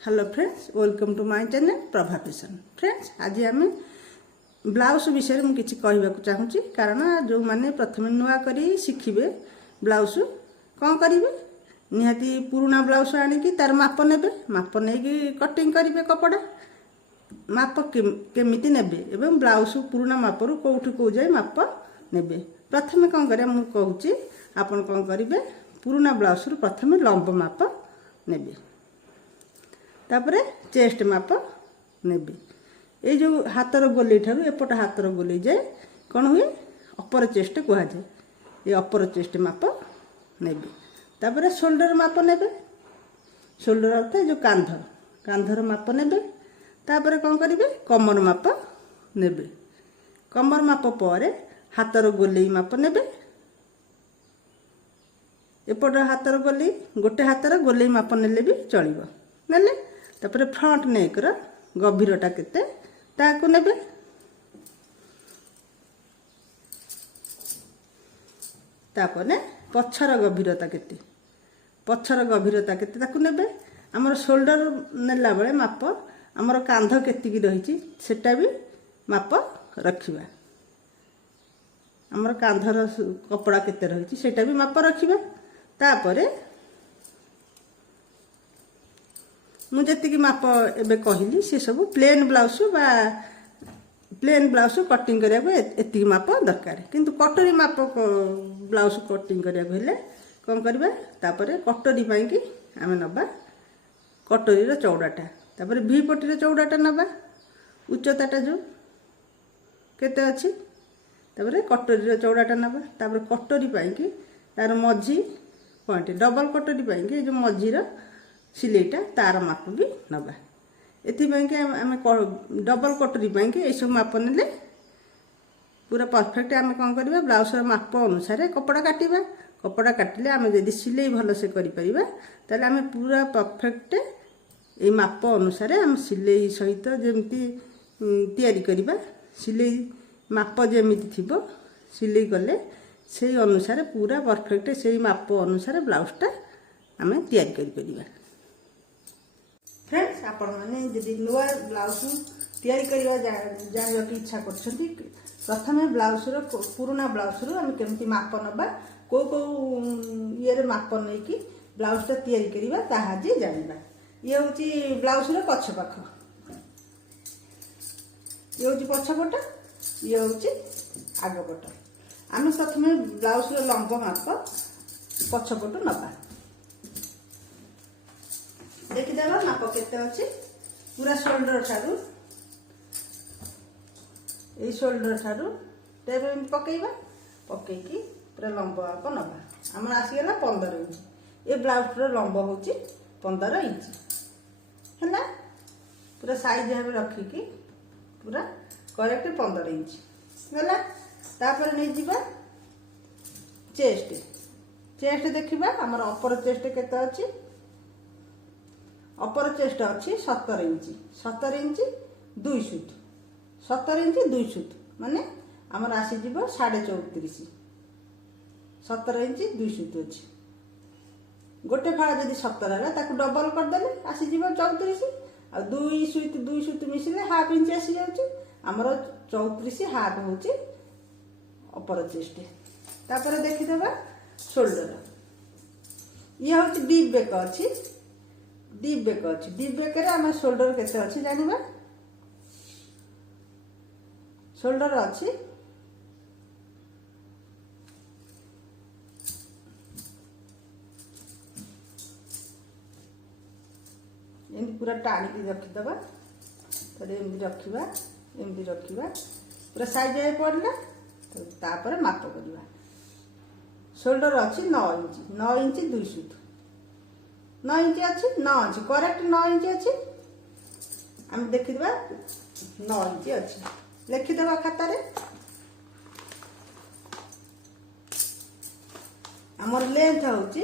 Hello friends, welcome to my channel Prabha fashion. Friends, आज आम blouse विषय में किसी कहवाक चाहूँगी कारण जो मैंने प्रथम नुआ कर शिखे ब्लाउज कौन करेंगे निहाती पुराना ब्लाउज आनिकी तार माप ने माप नहीं कटिंग करेंगे कपड़ा माप केमिति नेबे एवं ब्लाउज पुराना मापरू कौटू कौ जाए माप नेबे। प्रथम कौन करें मुझे कहूँ आपन कौन करेंगे पुराना ब्लाउज प्रथम लंब माप नेबे तापरे चेस्ट माप नेबे। ये जो हाथर गोली ठारू एपट हाथर गोली जाए कौन हुए अपर चेस्ट कह जाए ये अपर चेस्ट माप नेबे। तापरे शोल्डर माप नेबे शोल्डर अर्थ जो कांधर माप नेबे। तापरे कौन करेंगे कमर माप नेबे कमर माप पर हाथर गोली माप नेबे एपट हाथर गोली गोटे हाथर गोली माप नेले भी चलिबो नेले। तापरे फ्रंट नेकर गभीरता केते ताकू नेबे तापने पछर गभीरता केते ताकू नेबे। हमर शोल्डर नेला बेले माप हमर कांध केतिकी रहिछि सेटा भी माप रखिबा हमर कांधर कपड़ा केते रहिछि सेटा भी माप रखिबा। तापरे मुझे जी माप एबे कहली से सब प्लेन ब्लाउज कटिंग करिया एति माप दरकार किंतु कटोरी माप ब्लाउज कटिंग करिया कौन करबा तापरे कटोरी पाई कि आमे नबा कटोरी रो चौड़ाटा तापरे भी पटी रो चौड़ाटा नबा उच्चताटा जो केते अछि तापरे कटोरी रो चौड़ाटा नबा तापरे कटोरी पाई कि तार मझी पॉइंट डबल कटोरी पाई कि जो मझी रो सिलेटा तार माप भी नबा एथिपाई कि आम डबल कटोरी पाई कि सब माप नेले पूरा परफेक्ट आम कौन करबा ब्लाउज माप अनुसार कपड़ा काटिले आम जदि सिलाई भल से करि परिबा ताले आम पूरा परफेक्ट ए माप अनुसार आम सिलाई सहित जेमती तैयारी करबा सिलाई माप जेमिति थिबो सिलाई कले से अनुसार पूरा परफेक्ट से माप अनुसार ब्लाउजटा आम तैयारी करि परिबा। फ्रेंड्स, आपण मैंने जदि नुआ ब्लाउज तैयारी करवा जानवा की इच्छा करछंती प्रथम ब्लाउज पुराना ब्लाउज आम केमती माप नबा को ये माप नहीं कि ब्लाउजटा तैयारी करवा ताहा जे जानबा। ये होची ब्लाउज पछ पाख ये होची पछ पट ये होची आग पट। आम प्रथम ब्लाउज लंब माप पछ पट नबा देखीदेव माप केते अछि पूरा शोल्डर ठारू ए शोल्डर ठारू टेबल पकेइबा पकेइकी पूरा लंब माप नबा हमर आसीगला 15 इंच ए ब्लाउज रो लंब होची 15 इंच हैला पूरा साइज भाबे रखिकी पूरा करेक्ट 15 इंच हैला। तापर नै जिबा चेस्ट देखिबा हमर अपर चेस्ट केते अछि अपर चेस्ट अच्छी 17 इंच 2 सुत 17 इंच 2 सुत माने आमर आसीज 34.5 17 इंच 2 सुत अच्छी गोटे फाड़ा जदि 17 है ताकू डबल करदे आसीज 34 आ 2 सुत मिसिले हाफ इंच आसी जाउची आमर 34 हाफ होची अपर चेस्ट। तापर देखिदेबा शोल्डर ये होची डीप बेक अच्छी डीप बेक रे आम शोल्डर केते अछि जानिबा शोल्डर अछि एमती पूरा टाणी की रखि दबा तरे एमती रखिबा पूरा साइज आए पड़ला तापर माप करबा। शोल्डर अछि 9 इंच 2 सुत 9 इंच अच्छी 9 इंच करेक्ट 9 इंच अच्छी आम देखीदबा 9 इंच अच्छी लिखिदेबा खातार आमर लेंथ होची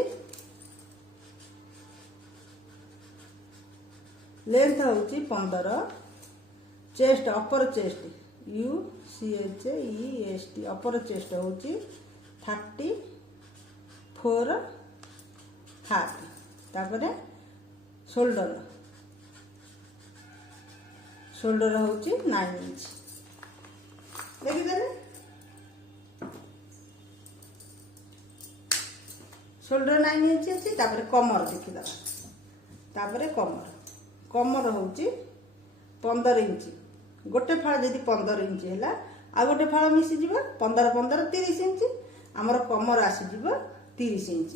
15 चेस्ट अपर चेस्ट UCHEST अपर चेस्ट होची 34 हाफ तापरे शोल्डर शोल्डर होची 9 इंच देखिदेले शोल्डर 9 इंच अच्छी तापर कमर देखिदा तापर कमर होची 15 इंच गोटे फाड़ जदि 15 इंच है आ गोटे फाड़ मिसीज 15 15 30 इंच आमर कमर आसीज 30 इंच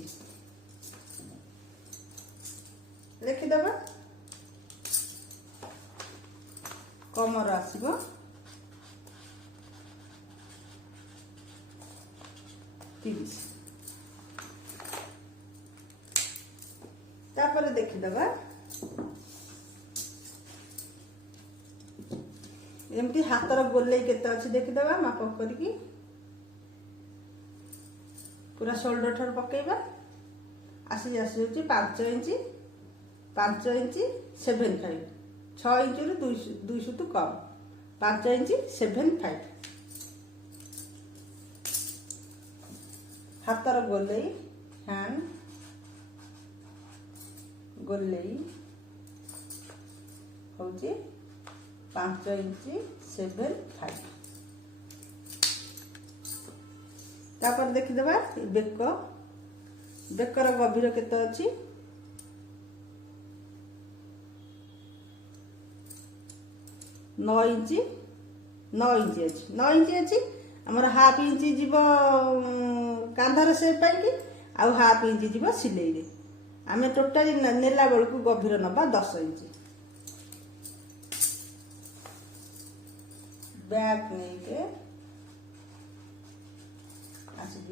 लिखिदेव कमर आसब 30 तापर देखिदेवा एमती हाथर गोले केते अच्छी देखिदेवा माप करके पूरा शोल्डर ठार पकेबा आसी आसी 5 इंच 7.5 6 इंच रु 2 सुत कम 5 इंच 7.5 हाथर गोले हैंड गोले होची 5 इंच 7.5 तापर देखिदेवा बेकर गभीर केते अछि 9 इंच अच्छी आमर हाफ इंच जीव कांधर से पाई आउ हाफ इंच जीव सिलाई रे आमे टोटाली नेला बेलू गभीर नबा 10 इंच बैक नहीं के आसीज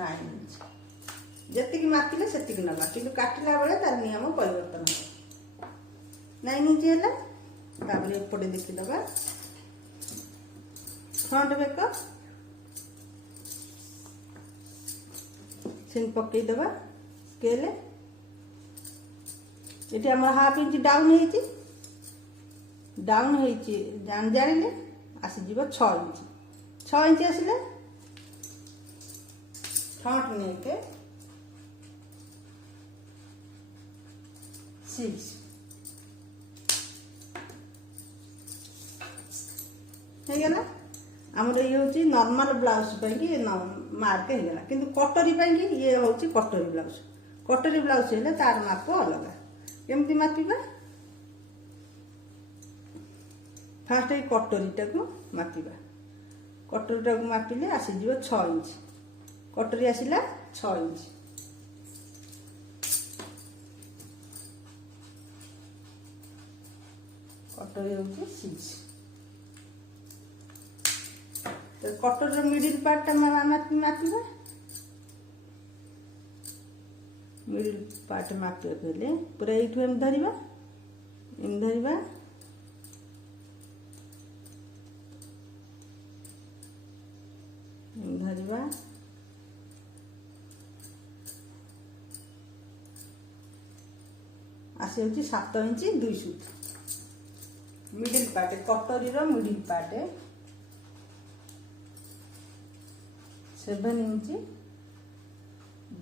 9 इंच जी मापिले से नवा कि काटिला बेले तार नियम परिवर्तन हो 9 इंच है तापर एपटे देखिदेवा फ्रंट बेक सिन पकईदेवा स्केल ये आम हाफ इंच डाउन होती जानिले आसीज 6 इंच आसिले फ्रंट नहीं के 6 होगला आमर ये हूँ नॉर्मल ब्लाउज मार्क होगला किंतु कटोरी ये हूँ कटोरी ब्लाउज है तार माप अलग केमती मापिबा फास्ट ये कटोरीटा को मापिबा कटोरीटा को मापिले आसीज 6 इंच कटोरी आसिला 6 इंच कटोरी हूँ 6 तो कटर मिडिल पार्ट मापिबा मिडिल पार्ट मापिबा कहले पूरा एठू एम धरिबा आसी होची 7 इंच 2 सुत मिडिल पार्ट कटोरी रो मिडिल पार्ट 7 इंच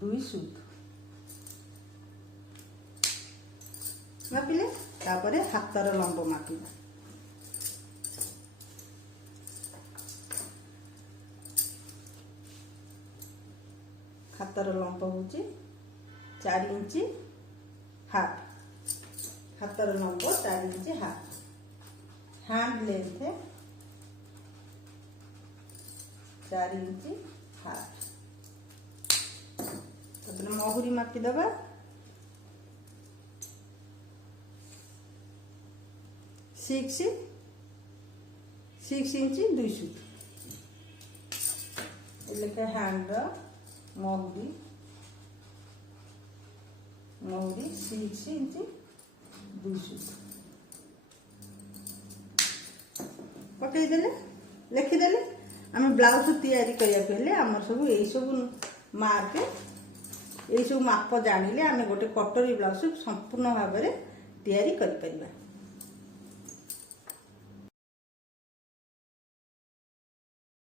2 सुत मापिले तापरे हाथर लंब मापिबा हाथर लंब होची 4 इंच हाफ हाथर लंब 4 inch half hand length 4 inch half महुरी मापिदेवा 6 इंच 2 सुत लेखे हैंड महुरी 6 इंच 2 सुत पकईदेले लिखिदेले आम ब्लाउज तैयारी करने आम सब यही सब मार्क यही सब माप जानिले आम गोटे कटोरी ब्लाउज संपूर्ण भाव में तैयारी करि परिबा।